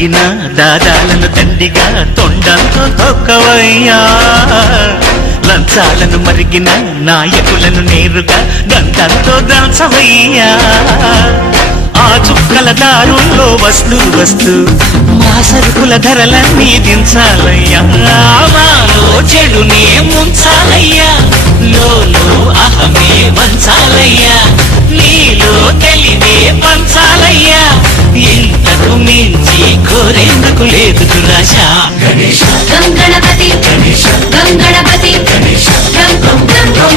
మరిగిన దాదాలను దండిగా తొండంతో తొక్కవయ్యా లంచాలను మరిగిన నాయకులను నేరుగా దండంతో దంచవయ్యా ఆ చుక్కల దారుల్లో వస్తూ వస్తూ మా సరుకుల ధరలన్నీ దించాలయ్యా మాలో చెడునే ముంచాలయ్యా లోలో అహమే వంచాలయ్యా నీలో తెలివే పంచాలయ్యా ఇంతకు మించి కోరేందుకు లేదు దురాశ గణేశ గం గణపతి గణేశ గం గణపతి గణేశ గం గం గం